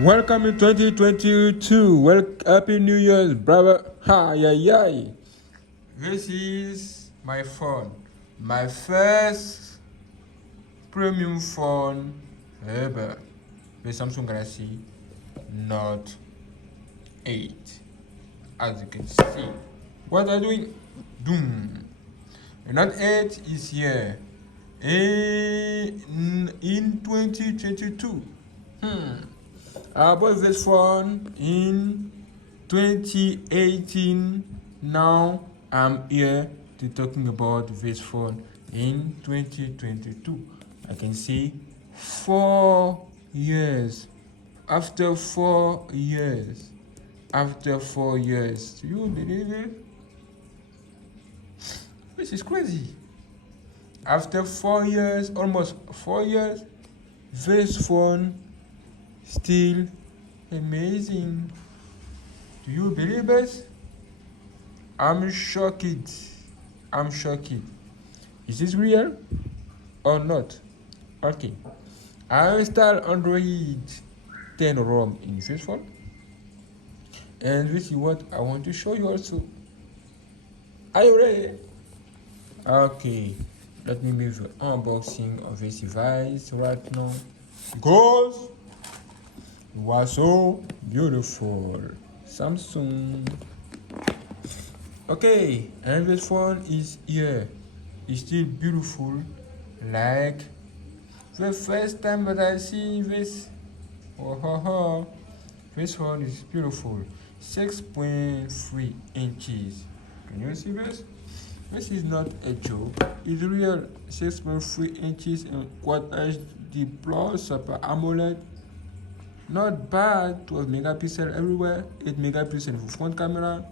Welcome in 2022. Happy New Year's, brother. Hi, hi. This is my phone. My first premium phone ever. The Samsung Galaxy Note 8. As you can see. What are doing? Doom. The Note 8 is here. In 2022. I bought this phone in 2018. Now I'm here to talking about this phone in 2022. I can see 4 years. After 4 years. Do you believe it? This is crazy. After 4 years, almost 4 years, this phone still amazing. Do you believe it? I'm shocked. Is this real or not? Okay. I install Android 10 ROM in this phone. And this is what I want to show you also. Are you ready? Okay. Let me make the unboxing of this device right now. Because it was so beautiful. Samsung. Okay, and this phone is here. It's still beautiful. Like the first time that I see this. This phone is beautiful. 6.3 inches. Can you see this? This is not a joke. It's real. 6.3 inches and Quad HD Plus Super AMOLED. Not bad. 12 megapixel everywhere. 8 megapixel for front camera.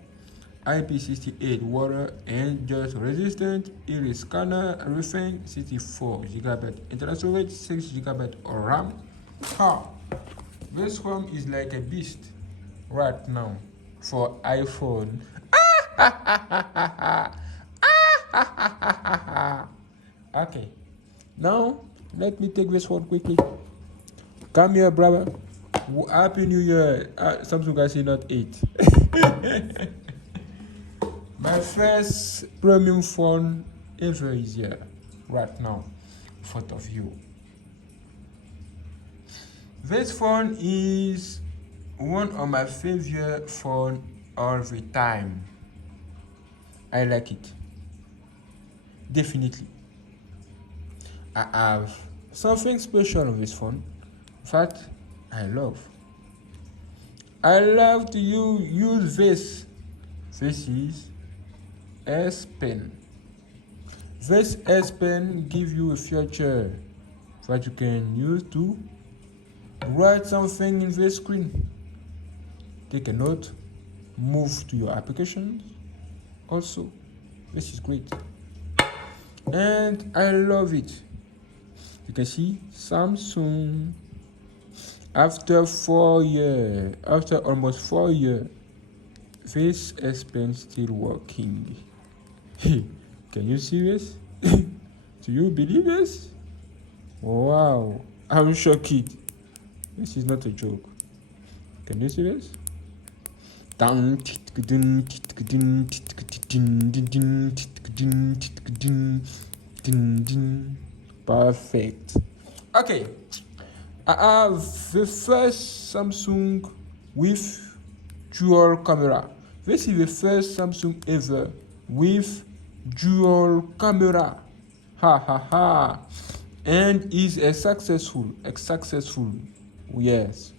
IP68 water and dust resistant. Iris scanner. Everything. 64 GB internal storage. 6 GB RAM. This phone is like a beast right now for iPhone. Okay, now let me take this one quickly. Come here, brother. Happy New Year. Samsung Galaxy Note 8. My first premium phone ever is here right now in front of you. This phone is one of my favorite phone all the time. I like it. Definitely. I have something special on this phone that I love. I love to use this. This is S Pen. This S Pen gives you a feature that you can use to write something in the screen. Take a note, move to your applications. Also, this is great. And I love it. You can see Samsung. After almost 4 years, this S Pen still working. Can you see this? Do you believe this? Wow, I'm shocked. This is not a joke. Can you see this? Perfect. Okay, I have the first Samsung with dual camera. This is the first Samsung ever with dual camera. And is a successful. Yes,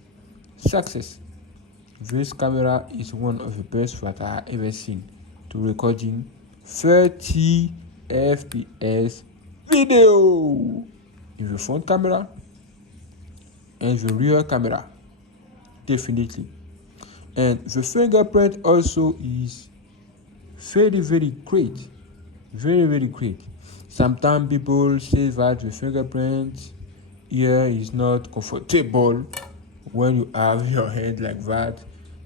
success. This camera is one of the best that I have ever seen to recording 30 FPS video in the front camera and the rear camera. Definitely. And the fingerprint also is very great. Very great. Sometimes people say that the fingerprint here is not comfortable when you have your hand like that.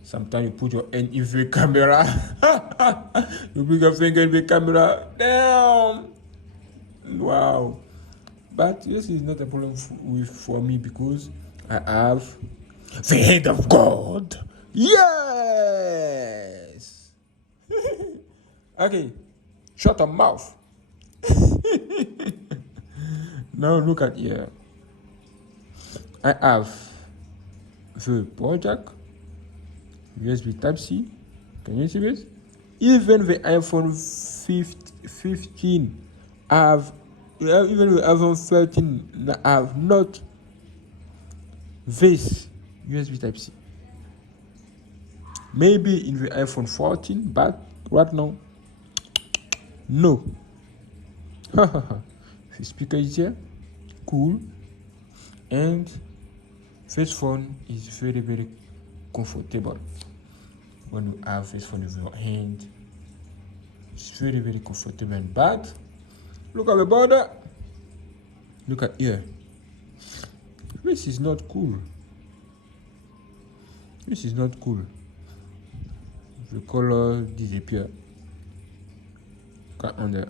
Sometimes you put your hand in the camera. You put your finger in the camera. Damn. Wow. But this is not a problem for me because I have The hand of God. Yes. Okay. Shut your mouth. Now look at here. I have the power jack, USB Type C. Can you see this? Even the iPhone 15 have, even the iPhone 13 have not this USB Type C. Maybe in the iPhone 14, but right now, no. The speaker is here, cool, and this phone is very, very comfortable. When you have this phone in your hand, it's very, very comfortable and bad. Look at the border. Look at here. This is not cool. This is not cool. The color disappear. Look at under.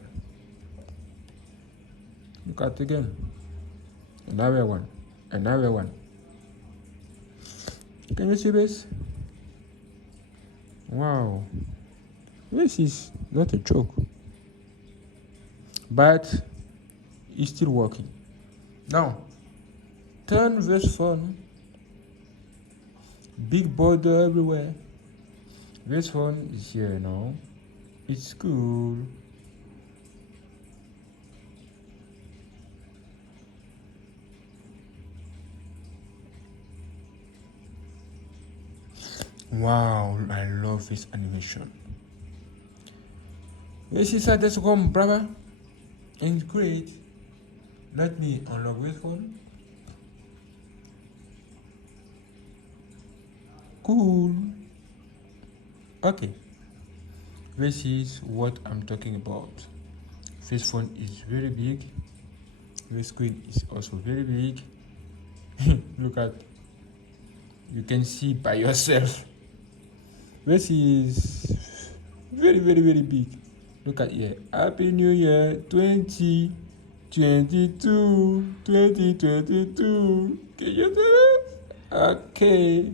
Look at again. Another one. Another one. Can you see this? Wow. This is not a joke. But it's still working. Now, turn this phone. Big border everywhere. This phone is here now. It's cool. Wow, I love this animation. This is a Descom, brother. And great. Let me unlock this one. Cool. Okay. This is what I'm talking about. This phone is very big. The screen is also very big. Look at. You can see by yourself. This is very, very, very big. Look at here. Happy New Year 2022. 2022. Can you see it? Okay.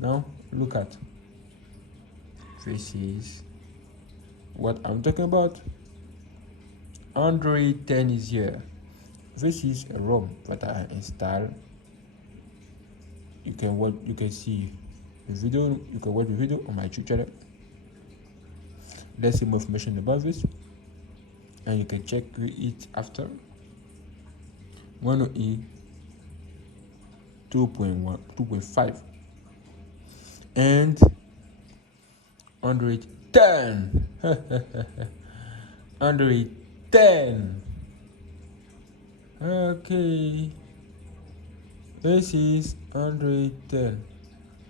Now look at. This is what I'm talking about. Android 10 is here. This is a ROM that I installed. You can see the video. You can watch the video on my YouTube channel. Let's see more information about this, and you can check it after. 1OE 2.1, 2.5, and Android 10. Android 10. Okay. This is Android 10.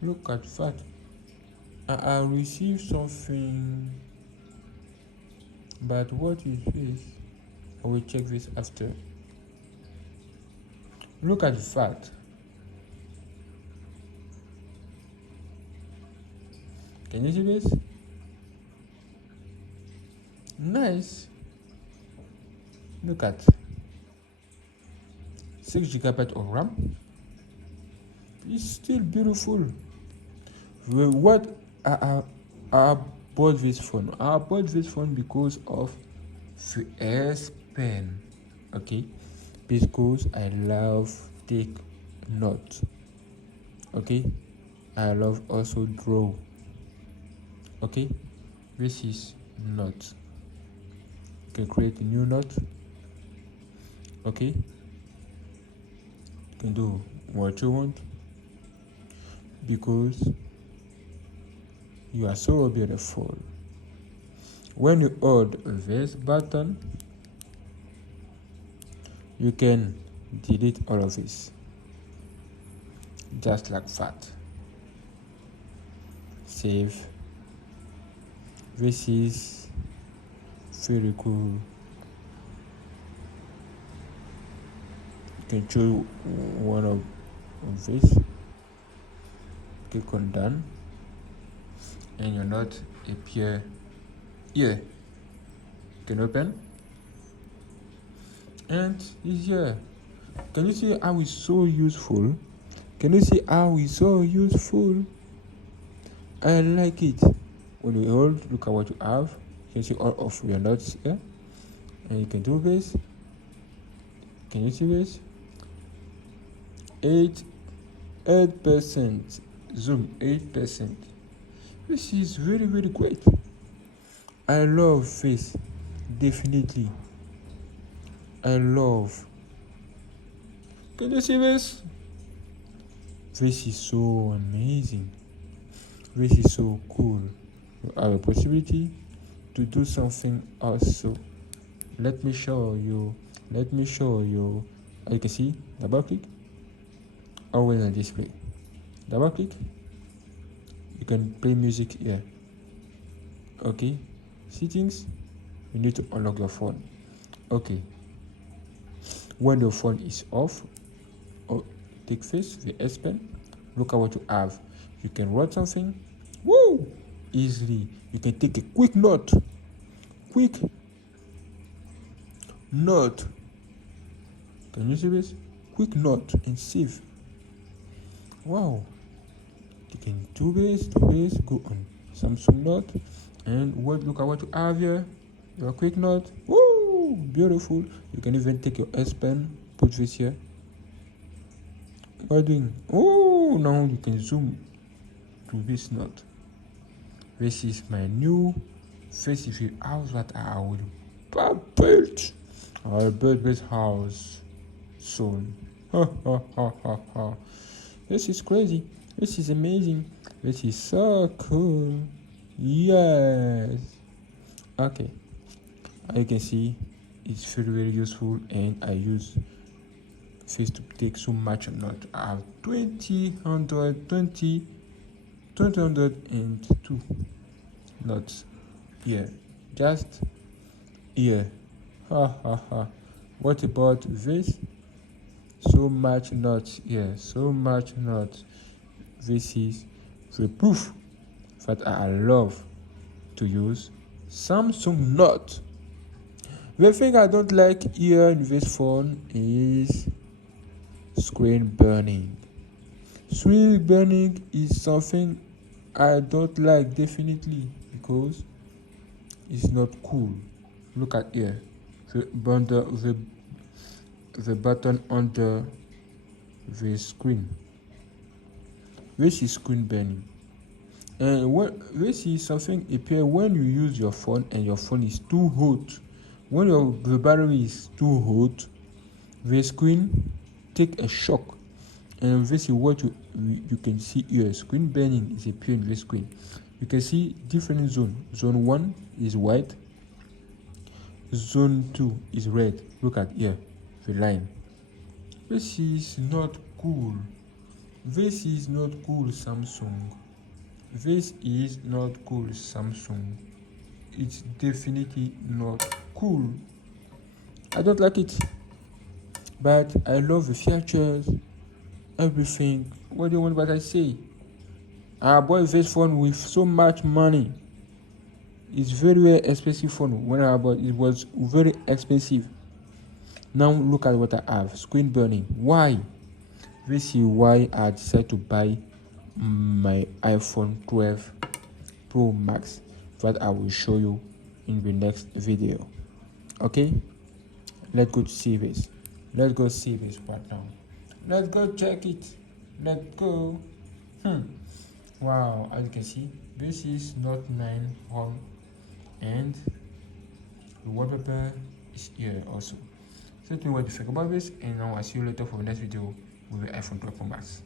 Look at that. I received something, but what is this? I will check this after. Look at that. Can you see this? Nice. Look at 6 GB of RAM. It's still beautiful. What I bought this phone? I bought this phone because of the S Pen. Okay, because I love take notes. Okay, I love also draw. Okay, this is note. You can create a new note. Okay, you can do what you want because you are so beautiful. When you hold this button, you can delete all of this, just like that. Save. This is very cool. You can choose one of this. Click on done, and your note appear here. You can open, and it's here. Can you see how it's so useful? Can you see how it's so useful? I like it. When you hold, look at what you have. You can see all of your notes here, and you can do this. Can you see this? 8% zoom, 8%. This is very, very great. I love this, definitely. I love. Can you see this? This is so amazing. This is so cool. You have a possibility to do something also. Let me show you. As you can see, double click. Always on display. Double click. You can play music here. Okay. Settings. You need to unlock your phone. Okay. When your phone is off, take this, the S Pen. Look at what you have. You can write something. Woo! Easily. You can take a quick note. Can you see this? Quick note and save. Wow. You can do this, go on Samsung Note, and look at what you have here. Your quick note. Woo! Beautiful. You can even take your S Pen, put this here. What are you doing? Oh, now you can zoom to this note. This is my new face. If you house what I will build. I'll build this house soon. This is crazy. This is amazing. This is so cool. Yes. Okay. As you can see, it's very, very useful, and I use this to take so much note. I have 202 notes here. Just here. What about this? So much notes here. So much notes. This is the proof that I love to use Samsung Note. The thing I don't like here in this phone is screen burning. Screen burning is something I don't like, definitely, because it's not cool. Look at here, the button under the screen. This is screen burning, and this is something appear when you use your phone and your phone is too hot. When the battery is too hot, the screen take a shock, and this is what you can see here. Screen burning is appearing in the screen. You can see different zone. Zone 1 is white. Zone 2 is red. Look at here, the line. This is not cool. This is not cool, Samsung. This is not cool, Samsung. It's definitely not cool. I don't like it, but I love the features, everything. What do you want what I say? I bought this phone with so much money. It's very, very expensive phone. When I bought it was very expensive. Now look at what I have. Screen burning. Why? This is why I decided to buy my iPhone 12 Pro Max, that I will show you in the next video. Okay, let's go see this. Let's go see this right now. Let's go check it. Let's go. Wow, as you can see, this is Note 9 home, and the wallpaper is here also. So tell me what you think about this, and now I'll see you later for the next video with the iPhone 12 Pro Max.